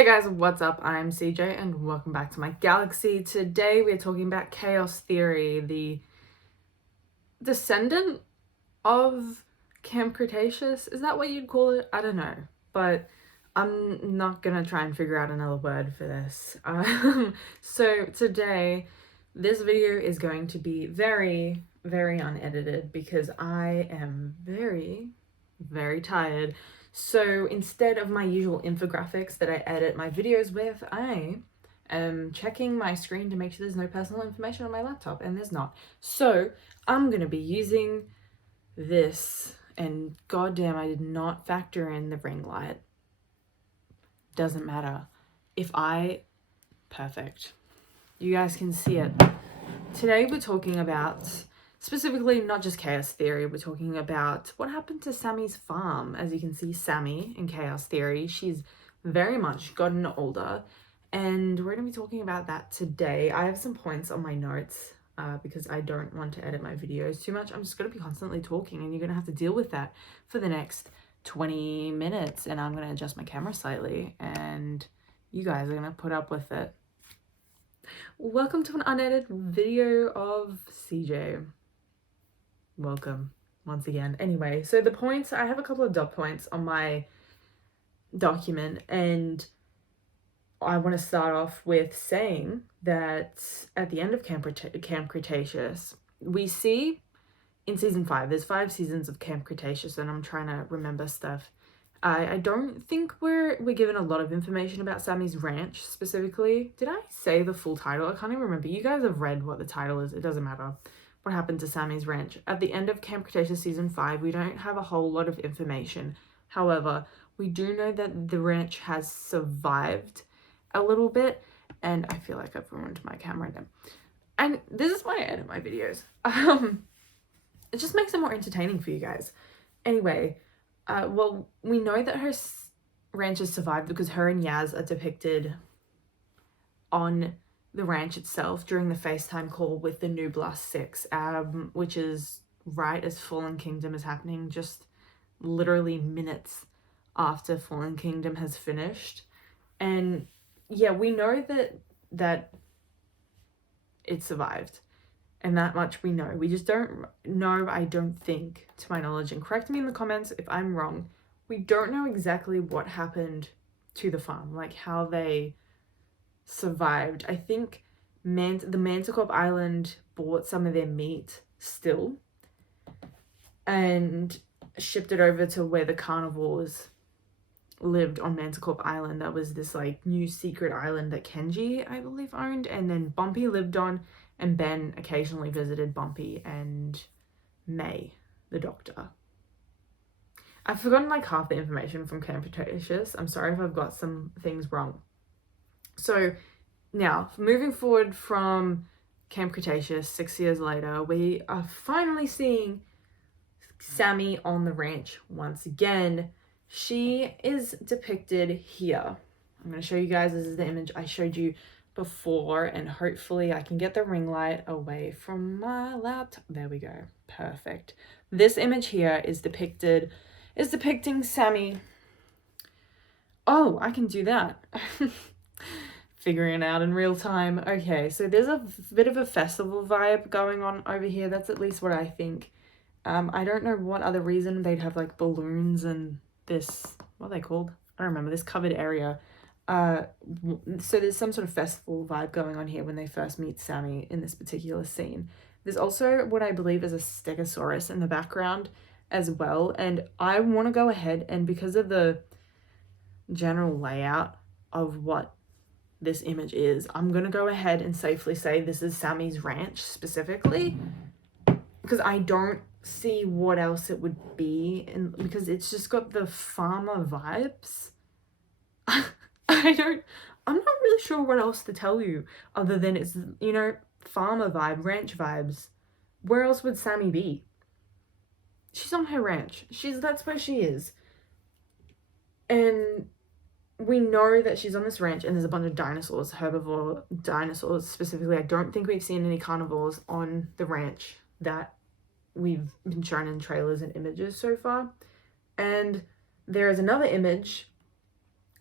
Hey guys, what's up? I'm CJ and welcome back to my galaxy. Today we're talking about chaos theory, the descendant of Camp Cretaceous. Is that what you'd call it? I don't know, but I'm not gonna try and figure out another word for this. So today, this video is going to be very, very unedited because I am very, very tired. So instead of my usual infographics that I edit my videos with, I am checking my screen to make sure there's no personal information on my laptop, and there's not. So I'm gonna be using this, and goddamn, I did not factor in the ring light. Doesn't matter. Perfect. You guys can see it. Today we're talking about, specifically not just chaos theory, we're talking about what happened to Sammy's farm. As you can see, Sammy in chaos theory, she's very much gotten older, and we're going to be talking about that today. I have some points on my notes because I don't want to edit my videos too much. I'm just going to be constantly talking, and you're going to have to deal with that for the next 20 minutes, and I'm going to adjust my camera slightly, and you guys are going to put up with it. Welcome to an unedited video of CJ. Welcome once again. Anyway, so the points, I have a couple of dot points on my document, and I want to start off with saying that at the end of Camp Cretaceous, we see in season 5, there's 5 seasons of Camp Cretaceous, and I'm trying to remember stuff. I don't think we're given a lot of information about Sammy's ranch specifically. Did I say the full title? I can't even remember. You guys have read what the title is. It doesn't matter. What happened to Sammy's ranch? At the end of Camp Cretaceous season 5, we don't have a whole lot of information. However, we do know that the ranch has survived a little bit, and I feel like I've ruined my camera now. And this is why I edit my videos. It just makes it more entertaining for you guys. Anyway, well, we know that her ranch has survived because her and Yaz are depicted on the ranch itself during the FaceTime call with the Nublar 6, which is right as Fallen Kingdom is happening, just literally minutes after Fallen Kingdom has finished. And yeah, we know that it survived. And that much we know. We just don't know, I don't think, to my knowledge, and correct me in the comments if I'm wrong, we don't know exactly what happened to the farm, like how they survived. I think the Manticore Island bought some of their meat still and shipped it over to where the carnivores lived on Manticore Island. That was this like new secret island that Kenji, I believe, owned, and then Bumpy lived on, and Ben occasionally visited Bumpy and May, the doctor. I've forgotten like half the information from Camp Cretaceous. I'm sorry if I've got some things wrong. So now, moving forward from Camp Cretaceous, 6 years later, we are finally seeing Sammy on the ranch once again. She is depicted here. I'm going to show you guys, this is the image I showed you before, and hopefully I can get the ring light away from my laptop. There we go. Perfect. This image here is depicting Sammy. Oh, I can do that. Figuring it out in real time. Okay, so there's a bit of a festival vibe going on over here. That's at least what I think. I don't know what other reason they'd have like balloons and this, what are they called? I don't remember, this covered area. So there's some sort of festival vibe going on here when they first meet Sammy in this particular scene. There's also what I believe is a Stegosaurus in the background as well, and I want to go ahead, and because of the general layout of what this image is, I'm going to go ahead and safely say this is Sammy's ranch specifically, because I don't see what else it would be, and because it's just got the farmer vibes. I'm not really sure what else to tell you other than it's, you know, farmer vibe, ranch vibes. Where else would Sammy be? She's on her ranch. That's where she is. And we know that she's on this ranch, and there's a bunch of dinosaurs, herbivore dinosaurs specifically. I don't think we've seen any carnivores on the ranch that we've been shown in trailers and images so far. And there is another image,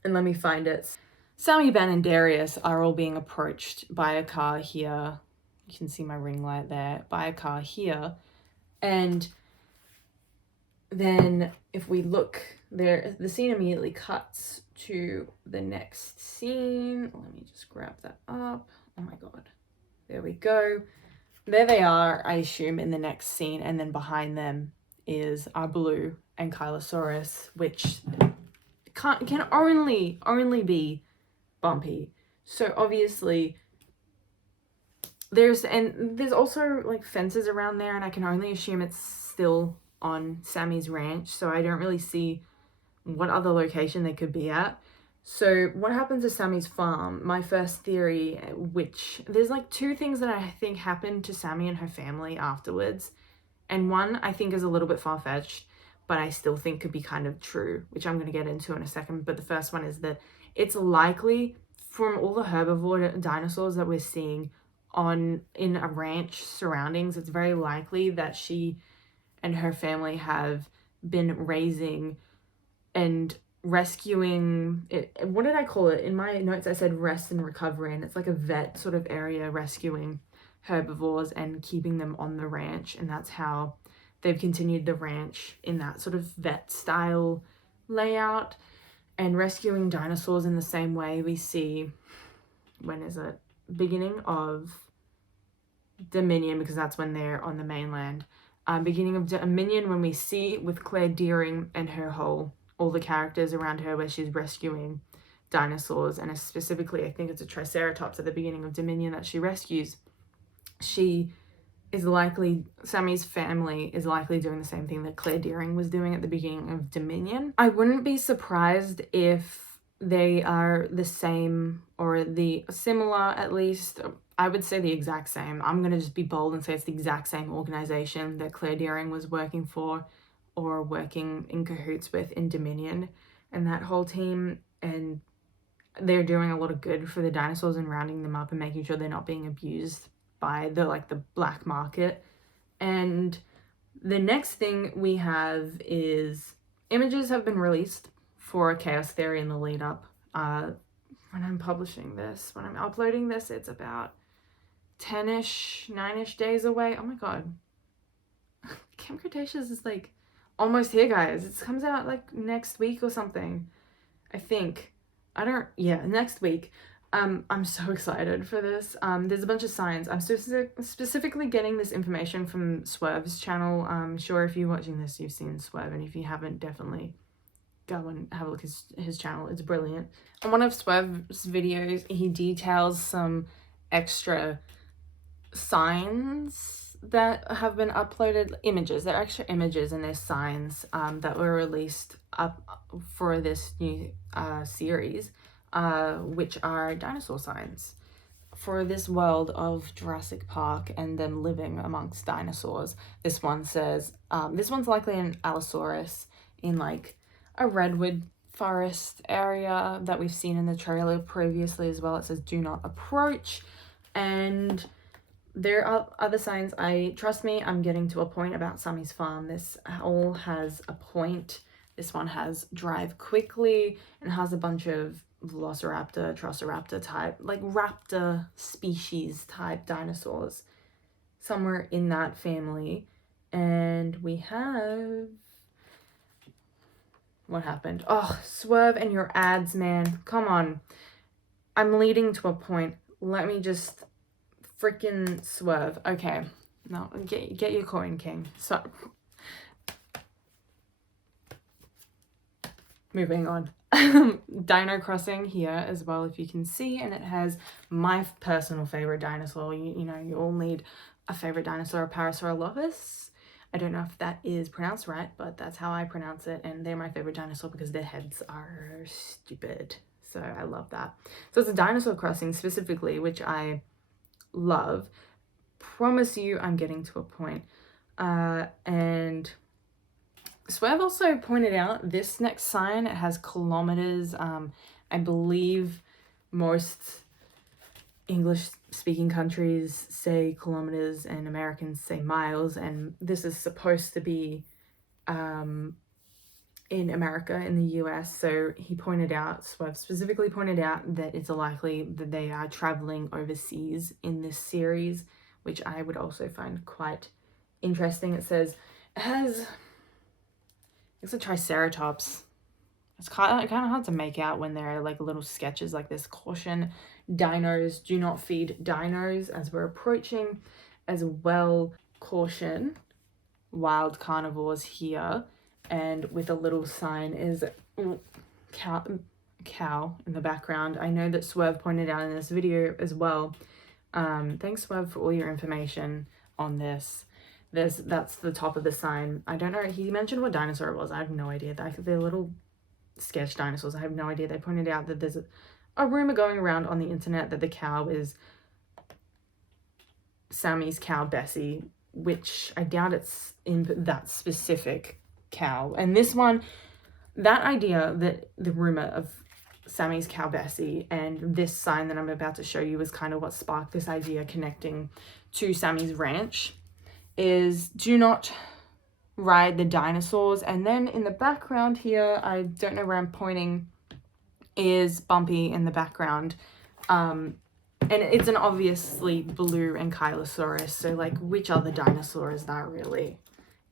and let me find it. Sammy, Ben, and Darius are all being approached by a car here. You can see my ring light there. By a car here. And then if we look there, the scene immediately cuts to the next scene. Let me just grab that up. Oh my god. There we go. There they are, I assume, in the next scene. And then behind them is Arbaloo and Kylosaurus, which can only be Bumpy. So obviously there's also like fences around there, and I can only assume it's still on Sammy's ranch, so I don't really see what other location they could be at. So what happens to Sammy's farm? My first theory, which there's like two things that I think happened to Sammy and her family afterwards, and one I think is a little bit far-fetched, but I still think could be kind of true, which I'm going to get into in a second. But the first one is that it's likely, from all the herbivore dinosaurs that we're seeing in a ranch surroundings, it's very likely that she and her family have been raising and rescuing it. What did I call it? In my notes I said rest and recovery, and it's like a vet sort of area, rescuing herbivores and keeping them on the ranch. And that's how they've continued the ranch in that sort of vet style layout, and rescuing dinosaurs in the same way we see, when is it? Beginning of Dominion, because that's when they're on the mainland. Beginning of Dominion, when we see with Claire Dearing and her all the characters around her, where she's rescuing dinosaurs, and specifically I think it's a Triceratops at the beginning of Dominion that she rescues. Sammy's family is likely doing the same thing that Claire Dearing was doing at the beginning of Dominion. I wouldn't be surprised if they are the same, or the similar at least. I would say the exact same. I'm going to just be bold and say it's the exact same organization that Claire Dearing was working for, or working in cahoots with in Dominion, and that whole team. And they're doing a lot of good for the dinosaurs and rounding them up and making sure they're not being abused by the black market. And the next thing we have is images have been released for Chaos Theory in the lead up. When I'm uploading this, it's about 9-ish days away. Oh my god. Camp Cretaceous is like almost here, guys. It comes out like next week or something, I think. Next week. I'm so excited for this. There's a bunch of signs. I'm specifically getting this information from Swerve's channel. I'm sure if you're watching this, you've seen Swerve, and if you haven't, definitely go and have a look at his channel. It's brilliant. On one of Swerve's videos, he details some extra signs that have been uploaded, images. They're extra images, and there's signs that were released up for this new series, which are dinosaur signs for this world of Jurassic Park and them living amongst dinosaurs. This one says, this one's likely an Allosaurus in like a redwood forest area that we've seen in the trailer previously as well. It says do not approach. And there are other signs. Trust me, I'm getting to a point about Sammy's farm. This all has a point. This one has drive quickly and has a bunch of Velociraptor, Trosiraptor type, like raptor species type dinosaurs somewhere in that family. And we have, what happened? Oh, Swerve and your ads, man. Come on. I'm leading to a point. Let me just freaking Swerve. Okay. No, get your coin, King. So, moving on. Dino Crossing here as well, if you can see, and it has my personal favorite dinosaur. You know, you all need a favorite dinosaur, Parasaurolophus. I don't know if that is pronounced right, but that's how I pronounce it, and they're my favorite dinosaur because their heads are stupid. So I love that. So it's a Dinosaur Crossing specifically, which I love. Promise you I'm getting to a point. And Swerve also pointed out this next sign, it has kilometers. I believe most English speaking countries say kilometers and Americans say miles, and this is supposed to be in America, in the US. So he pointed out, Swerve specifically pointed out, that it's likely that they are traveling overseas in this series, which I would also find quite interesting. It says it's a triceratops. It's kind of hard to make out when there are like little sketches like this. Caution, dinos, do not feed dinos as we're approaching. As well, caution, wild carnivores here. And with a little sign is cow in the background. I know that Swerve pointed out in this video as well. Thanks, Swerve, for all your information on this. That's the top of the sign. I don't know, he mentioned what dinosaur it was. I have no idea. They're little sketch dinosaurs. I have no idea. They pointed out that there's a rumor going around on the internet that the cow is Sammy's cow Bessie, which I doubt it's in that specific cow. And this one, that idea, that the rumor of Sammy's cow Bessie and this sign that I'm about to show you is kind of what sparked this idea connecting to Sammy's ranch, is do not ride the dinosaurs. And then in the background here, I don't know where I'm pointing, is Bumpy in the background. And it's an obviously Blue Ankylosaurus, so like which other dinosaur is that really?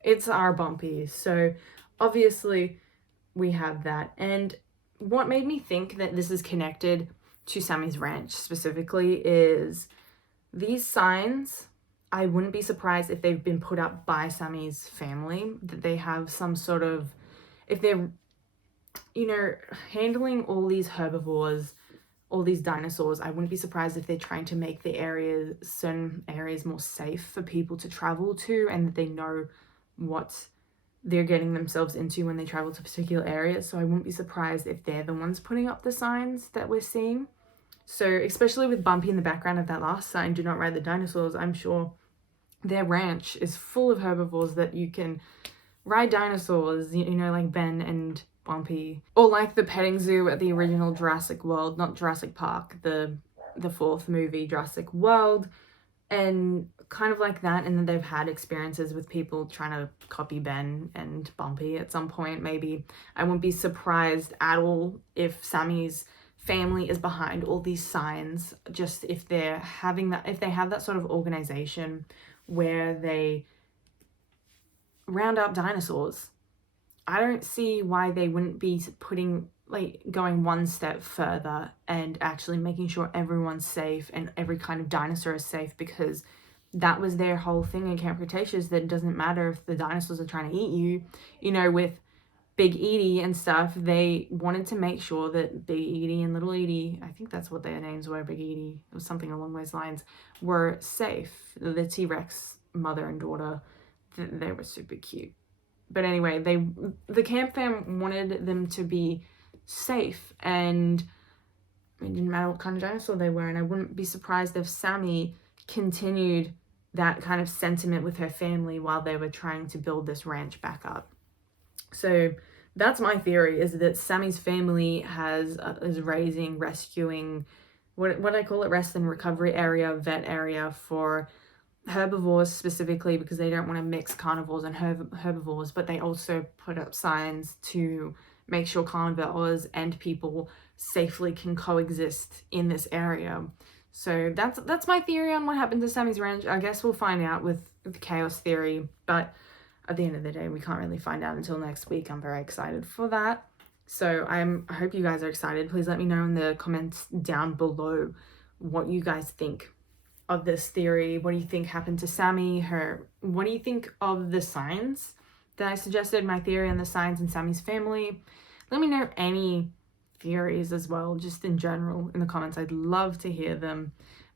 It's our Bumpy. So obviously we have that. And what made me think that this is connected to Sammy's ranch specifically is these signs. I wouldn't be surprised if they've been put up by Sammy's family, that they have some sort of, if they're, you know, handling all these herbivores, all these dinosaurs, I wouldn't be surprised if they're trying to make the areas, certain areas, more safe for people to travel to, and that they know what they're getting themselves into when they travel to particular areas. So I wouldn't be surprised if they're the ones putting up the signs that we're seeing. So especially with Bumpy in the background of that last sign, do not ride the dinosaurs, I'm sure their ranch is full of herbivores that you can ride dinosaurs, you know, like Ben and Bumpy, or like the petting zoo at the original Jurassic World, not Jurassic Park, the fourth movie, Jurassic World, and kind of like that. And then they've had experiences with people trying to copy Ben and Bumpy at some point, maybe. I wouldn't be surprised at all if Sammy's family is behind all these signs, just if they're having that, if they have that sort of organization where they round up dinosaurs. I don't see why they wouldn't be putting, like, going one step further and actually making sure everyone's safe and every kind of dinosaur is safe, because that was their whole thing in Camp Cretaceous, that it doesn't matter if the dinosaurs are trying to eat you. You know, with Big Edie and stuff, they wanted to make sure that Big Edie and Little Edie, I think that's what their names were, Big Edie, or something along those lines, were safe. The T-Rex mother and daughter, they were super cute. But anyway, the camp fam wanted them to be safe, and it didn't matter what kind of dinosaur they were. And I wouldn't be surprised if Sammy continued that kind of sentiment with her family while they were trying to build this ranch back up. So that's my theory, is that Sammy's family is raising, rescuing, what I call it, rest and recovery area, vet area for herbivores specifically, because they don't want to mix carnivores and herbivores, but they also put up signs to make sure carnivores and people safely can coexist in this area. So that's my theory on what happened to Sammy's ranch. I guess we'll find out with the chaos theory, but at the end of the day, we can't really find out until next week. I'm very excited for that. So I hope you guys are excited. Please let me know in the comments down below what you guys think of this theory. What do you think happened to Sammy? What do you think of the signs that I suggested, my theory on the signs and Sammy's family? Let me know any theories as well, just in general, in the comments. I'd love to hear them.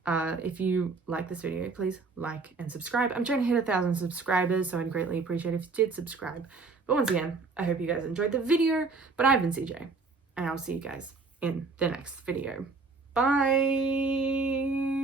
If you like this video, please like and subscribe. I'm trying to hit 1,000 subscribers, so I'd greatly appreciate it if you did subscribe. But once again, I hope you guys enjoyed the video. But I've been CJ, and I'll see you guys in the next video. Bye!